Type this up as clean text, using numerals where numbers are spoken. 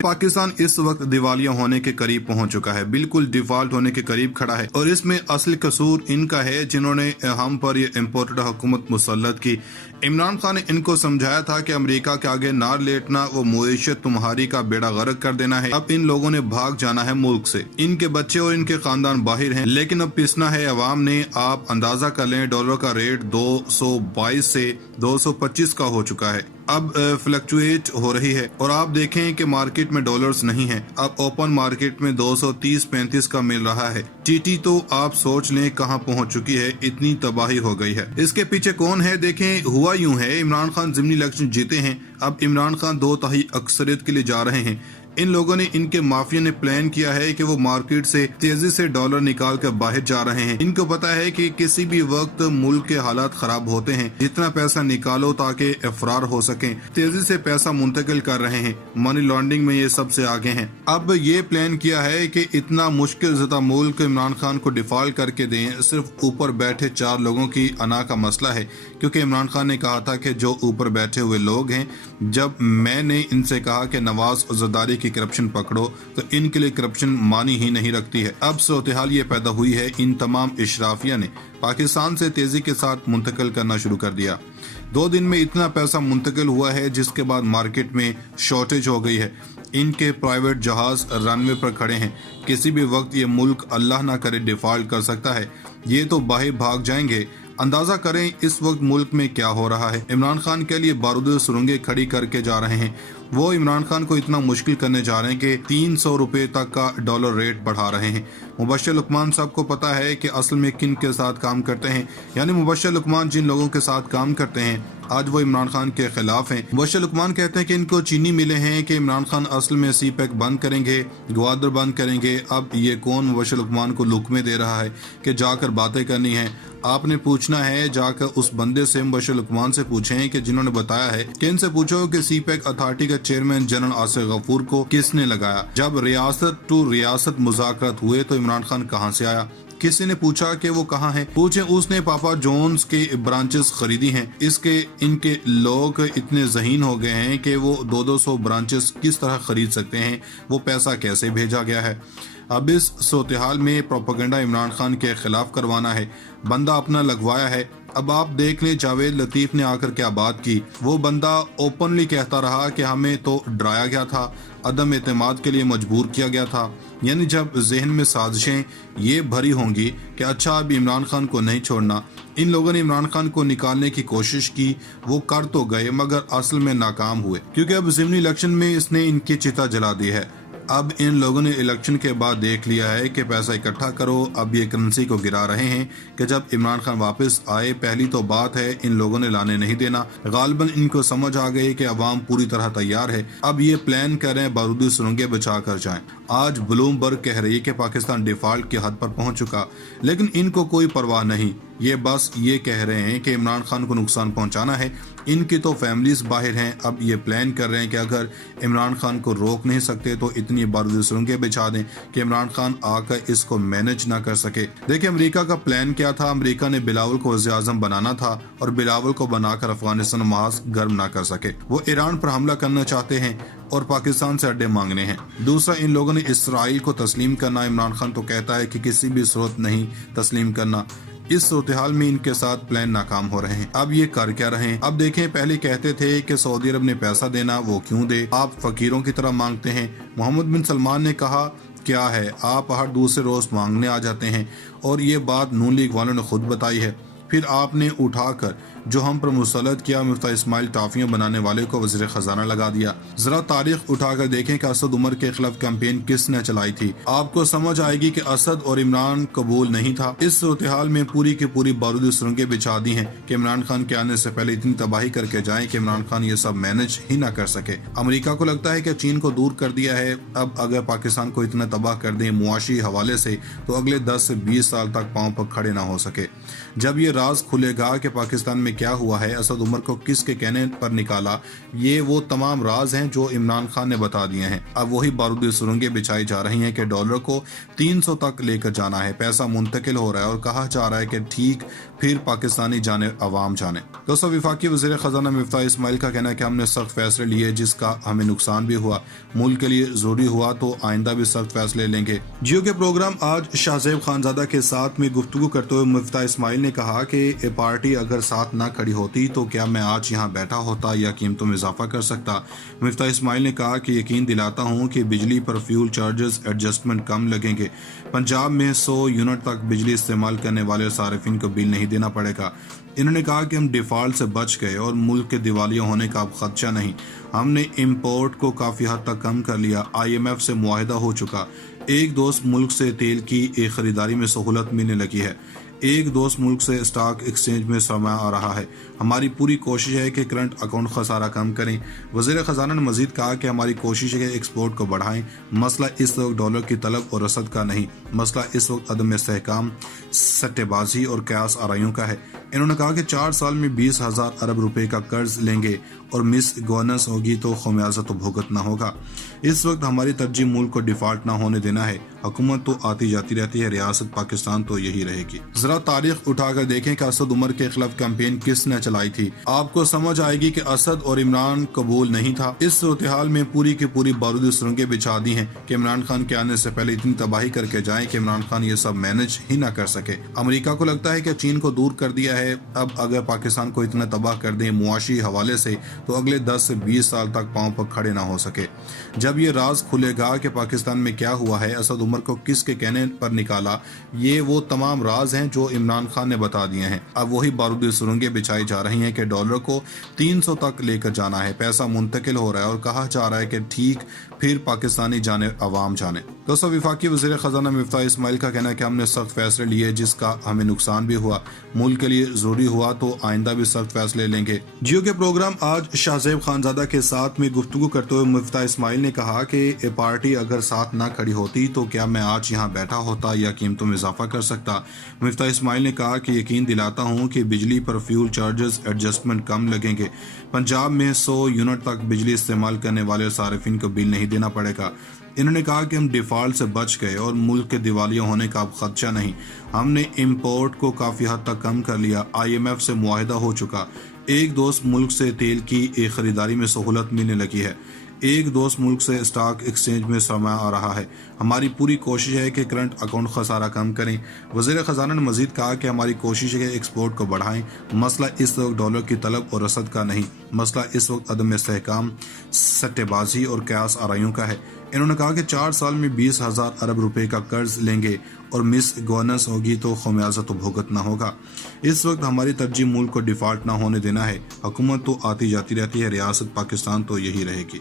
पाकिस्तान इस वक्त दिवालिया होने के करीब पहुंच चुका है, बिल्कुल डिफॉल्ट होने के करीब खड़ा है और इसमें असली कसूर इनका है जिन्होंने हम पर ये इम्पोर्टेड हुकूमत मुसल्लत की। इमरान खान ने इनको समझाया था कि अमेरिका के आगे ना लेटना, वो मुईशत तुम्हारी का बेड़ा गर्क कर देना है। अब इन लोगों ने भाग जाना है मुल्क से। इनके बच्चे और इनके खानदान बाहर हैं, लेकिन अब पिसना है अवाम ने। आप अंदाजा कर लें, डॉलर का रेट 222 से 225 का हो चुका है, अब फ्लक्चुएट हो रही है। और आप देखें कि मार्केट में डॉलर्स नहीं है, अब ओपन मार्केट में 230-35 का मिल रहा है। टीटी तो आप सोच लें कहां पहुंच चुकी है, इतनी तबाही हो गई है। इसके पीछे कौन है देखें, हुआ यूं है, इमरान खान ज़िमनी इलेक्शन जीते हैं, अब इमरान खान 2/3 अक्सरियत के लिए जा रहे हैं। इन लोगों ने, इनके माफिया ने प्लान किया है कि वो मार्केट से तेजी से डॉलर निकाल कर बाहर जा रहे हैं। इनको पता है कि किसी भी वक्त मुल्क के हालात खराब होते हैं, जितना पैसा निकालो ताकि फरार हो सकें, तेजी से पैसा मुंतकिल कर रहे हैं। मनी लॉन्ड्रिंग में ये सबसे आगे हैं। अब ये प्लान किया है कि इतना मुश्किल ज़दा मुल्क इमरान खान को डिफॉल्ट करके दें, सिर्फ ऊपर बैठे 4 लोगों की अना का मसला है। क्योंकि इमरान खान ने कहा था कि जो ऊपर बैठे हुए लोग हैं, जब मैंने इनसे कहा कि नवाज और जरदारी की करप्शन पकड़ो, तो इनके लिए करप्शन मानी ही नहीं रखती है। अब सूरत हाल ये पैदा हुई है, इन तमाम इशराफिया ने पाकिस्तान से तेजी के साथ मुंतकिल करना शुरू कर दिया। 2 दिन में इतना पैसा मुंतकिल हुआ है, जिसके बाद मार्केट में शॉर्टेज हो गई है। इनके प्राइवेट जहाज रनवे पर खड़े हैं। किसी भी वक्त ये मुल्क अल्लाह ना करे डिफॉल्ट कर सकता है। ये तो बाहर भाग जाएंगे। अंदाजा करें इस वक्त मुल्क में क्या हो रहा है। इमरान खान के लिए बारूदी सुरंगें खड़ी करके जा रहे हैं। वो इमरान खान को इतना मुश्किल करने जा रहे हैं कि 300 रुपए तक का डॉलर रेट बढ़ा रहे हैं। मुबश्शिर लुकमान साहब को पता है कि असल में किन के साथ काम करते हैं, यानी मुबश्शिर लुकमान जिन लोगों के साथ काम करते हैं, आज वो इमरान खान के खिलाफ हैं। मुबश्शिर लुकमान कहते हैं कि इनको चीनी मिले हैं कि इमरान खान असल में CPEC बंद करेंगे, ग्वादर बंद करेंगे। अब ये कौन मुबश्शिर लुकमान को लुकमे दे रहा है कि जाकर बातें करनी है? आपने पूछना है, जाकर उस बंदे से, मुबश्शिर लुकमान से पूछें कि जिन्होंने बताया है कि इनसे पूछो कि CPEC अथॉरिटी का चेयरमैन जनरल आसिफ गफूर को किसने लगाया। जब रियासत टू रियासत मुज़ाकरात हुए तो इमरान खान कहां से आया? किसी ने पूछा कि वो कहाँ है? पूछे, उसने पापा जोन्स के ब्रांचेस खरीदी हैं। इसके इनके लोग इतने ज़हीन हो गए हैं कि वो 200 ब्रांचेस किस तरह खरीद सकते हैं, वो पैसा कैसे भेजा गया है। अब इस सूरत-ए-हाल में प्रोपेगेंडा इमरान खान के खिलाफ करवाना है। बंदा अपना लगवाया है। अब आप देख लें जावेद लतीफ़ ने आकर क्या बात की। वो बंदा ओपनली कहता रहा कि हमें तो डराया गया था, अदम एतमाद के लिए मजबूर किया गया था। यानी जब जहन में साजिशें ये भरी होंगी कि अच्छा अब इमरान खान को नहीं छोड़ना, इन लोगों ने इमरान खान को निकालने की कोशिश की, वो कर तो गए मगर असल में नाकाम हुए, क्योंकि अब ज़िमनी इलेक्शन में इसने इनकी चिता जला दी है। अब इन लोगों ने इलेक्शन के बाद देख लिया है कि पैसा इकट्ठा करो। अब ये करेंसी को गिरा रहे हैं कि जब इमरान खान वापस आए, पहली तो बात है इन लोगों ने लाने नहीं देना। गालिबन इनको समझ आ गई कि अवाम पूरी तरह तैयार है। अब ये प्लान कर रहे हैं बारूदी सुरंगें बचा कर जाएं। आज ब्लूमबर्ग कह रही है कि पाकिस्तान डिफॉल्ट की हद पर पहुंच चुका, लेकिन इनको कोई परवाह नहीं। ये बस ये कह रहे हैं कि इमरान खान को नुकसान पहुंचाना है। इनकी तो फैमिलीज बाहर हैं। अब ये प्लान कर रहे हैं कि अगर इमरान खान को रोक नहीं सकते तो इतनी बारूदी सुरंगें बिछा दें कि इमरान खान आकर इसको मैनेज ना कर सके। देखिए अमेरिका का प्लान क्या था। अमेरिका ने बिलावल को वज़ीर-ए-आज़म बनाना था और बिलावल को बनाकर अफगानिस्तान महज गर्म ना कर सके। वो ईरान पर हमला करना चाहते हैं और पाकिस्तान से अड्डे मांगने हैं। दूसरा, इन लोगों ने इसराइल को तस्लीम करना। इमरान खान तो कहता है कि किसी भी सूरत नहीं तस्लीम करना। इस सूरत-ए-हाल में इनके साथ प्लान नाकाम हो रहे हैं। अब ये कर क्या रहे हैं? अब देखें, पहले कहते थे कि सऊदी अरब ने पैसा देना, वो क्यों दे? आप फकीरों की तरह मांगते हैं। मोहम्मद बिन सलमान ने कहा क्या है, आप हर दूसरे रोज मांगने आ जाते हैं, और ये बात नून लीग वालों ने खुद बताई है। फिर आपने उठाकर जो हम पर मुसल्लत किया, मुफ्ती इस्माइल टाफियां बनाने वाले को वज़ीर खजाना लगा दिया। जरा तारीख उठाकर देखें कि असद उमर के खिलाफ कैंपेन किसने चलाई थी। आपको समझ आएगी कि असद और इमरान कबूल नहीं था। इस सूरत-ए-हाल में पूरी की पूरी बारूदी सुरंगें बिछा दी हैं कि इमरान खान के आने से पहले इतनी तबाही करके जाएं कि इमरान खान ये सब मैनेज ही ना कर सके। अमेरिका को लगता है कि चीन को दूर कर दिया है। अब अगर पाकिस्तान को इतना तबाह कर दें मुआशी हवाले से, तो अगले 10 से 20 साल तक पांव पर खड़े ना हो सके। जब ये राज खुलेगा कि पाकिस्तान में क्या हुआ है, असद उमर को किसके कहने पर निकाला, ये वो तमाम राज हैं जो इमरान खान ने बता दिए हैं। अब वही बारूदी सुरंगें बिछाई जा रही हैं कि डॉलर को 300 तक लेकर जाना है। पैसा मुंतकिल हो रहा है और कहा जा रहा है कि ठीक پھر پاکستانی جانے عوام جانے۔ دوستو، وفاقی وزیر خزانہ مفتاح اسماعیل کا کہنا ہے کہ ہم نے سخت فیصلے لیے جس کا ہمیں نقصان بھی ہوا، ملک کے لیے ضروری ہوا تو آئندہ بھی سخت فیصلے لیں گے۔ جیو کے پروگرام آج شاہ زیب خانزادہ کے ساتھ میں گفتگو کرتے ہوئے مفتاح اسماعیل نے کہا کہ پارٹی اگر ساتھ نہ کھڑی ہوتی تو کیا میں آج یہاں بیٹھا ہوتا یا قیمتوں میں اضافہ کر سکتا۔ مفتاح اسماعیل نے کہا کہ یقین دلاتا ہوں کہ بجلی پر فیول چارجز ایڈجسٹمنٹ کم لگیں گے، پنجاب میں 100 یونٹ تک بجلی استعمال کرنے والے صارفین کو بل نہیں دینا پڑے گا۔ انہوں نے کہا کہ ہم ڈیفالٹ سے بچ گئے اور ملک کے دیوالیہ ہونے کا اب خدشہ نہیں، ہم نے امپورٹ کو کافی حد تک کم کر لیا، IMF سے معاہدہ ہو چکا، ایک دوست ملک سے تیل کی خریداری میں سہولت ملنے لگی ہے، ایک دوست ملک سے اسٹاک ایکسچینج میں سرمایہ آ رہا ہے، ہماری پوری کوشش ہے کہ کرنٹ اکاؤنٹ خسارہ کم کریں۔ وزیر خزانہ نے مزید کہا کہ ہماری کوشش ہے کہ ایکسپورٹ کو بڑھائیں، مسئلہ اس وقت ڈالر کی طلب اور رسد کا نہیں، مسئلہ اس وقت عدم استحکام، سٹے بازی اور قیاس آرائیوں کا ہے۔ انہوں نے کہا کہ 4 سال میں 20,000 ارب روپے کا قرض لیں گے اور مس گورننس ہوگی تو خمیازہ تو بھگتنا ہوگا۔ اس وقت ہماری ترجیح ملک کو ڈیفالٹ نہ ہونے دینا ہے، حکومت تو آتی جاتی رہتی ہے، ریاست پاکستان تو یہی رہے گی۔ ذرا تاریخ اٹھا کر دیکھیں کہ اسد عمر کے خلاف کیمپین کس نے چلائی تھی، آپ کو سمجھ آئے گی کہ اسد اور عمران قبول نہیں تھا۔ اس صورتحال میں پوری کی پوری بارودی سرنگیں بچھا دی ہیں کہ عمران خان کے آنے سے پہلے اتنی تباہی کر کے جائیں کہ عمران خان یہ سب مینج ہی نہ کر سکے۔ امریکہ کو لگتا ہے کہ چین کو دور کر دیا ہے، اب اگر پاکستان کو اتنا تباہ کر دیں معاشی حوالے سے تو اگلے 10 سے 20 سال تک پاؤں پر کھڑے نہ ہو سکے۔ جب یہ راز کھلے گا کہ پاکستان میں کیا ہوا ہے، اسد عمر کو کس کے کہنے پر نکالا، یہ وہ تمام راز ہیں جو عمران خان نے بتا دیے ہیں۔ اب وہی بارودی سرنگیں بچھائی جا رہی ہیں کہ ڈالر کو 300 تک لے کر جانا ہے، پیسہ منتقل ہو رہا ہے اور کہا جا رہا ہے کہ ٹھیک پھر پاکستانی جانے عوام جانے۔ دوستو، وفاقی وزیر خزانہ مفتاح اسماعیل کا کہنا ہے کہ ہم نے سخت فیصلے لیے جس کا ہمیں نقصان بھی ہوا، ملک کے لیے ضروری ہوا تو آئندہ بھی سخت فیصلے لیں گے۔ جیو کے پروگرام آج شاہ زیب خانزادہ کے ساتھ میں گفتگو کرتے ہوئے مفتاح اسماعیل نے کہا کہ پارٹی اگر ساتھ نہ کھڑی ہوتی تو کیا میں آج یہاں بیٹھا ہوتا یا قیمتوں میں اضافہ کر سکتا۔ مفتاح اسماعیل نے کہا کہ یقین دلاتا ہوں کہ بجلی پر فیول چارجز ایڈجسٹمنٹ کم لگیں گے، پنجاب میں 100 یونٹ تک بجلی استعمال کرنے والے صارفین کو بل نہیں دینا پڑے گا۔ انہوں نے کہا کہ ہم ڈیفالٹ سے بچ گئے اور ملک کے دیوالیہ ہونے کا اب خدشہ نہیں، ہم نے امپورٹ کو کافی حد تک کم کر لیا، IMF سے معاہدہ ہو چکا، ایک دوست ملک سے تیل کی خریداری میں سہولت ملنے لگی ہے، ایک دوست ملک سے اسٹاک ایکسچینج میں سرمایہ آ رہا ہے، ہماری پوری کوشش ہے کہ کرنٹ اکاؤنٹ خسارہ کم کریں۔ وزیر خزانہ نے مزید کہا کہ ہماری کوشش ہے کہ ایکسپورٹ کو بڑھائیں، مسئلہ اس وقت ڈالر کی طلب اور رسد کا نہیں، مسئلہ اس وقت عدم استحکام، سٹے بازی اور قیاس آرائیوں کا ہے۔ انہوں نے کہا کہ 4 سال میں 20,000 ارب روپے کا قرض لیں گے اور مس گورننس ہوگی تو خمیازہ تو بھگتنا ہوگا۔ اس وقت ہماری ترجیح ملک کو ڈیفالٹ نہ ہونے دینا ہے، حکومت تو آتی جاتی رہتی ہے، ریاست پاکستان تو یہی رہے گی۔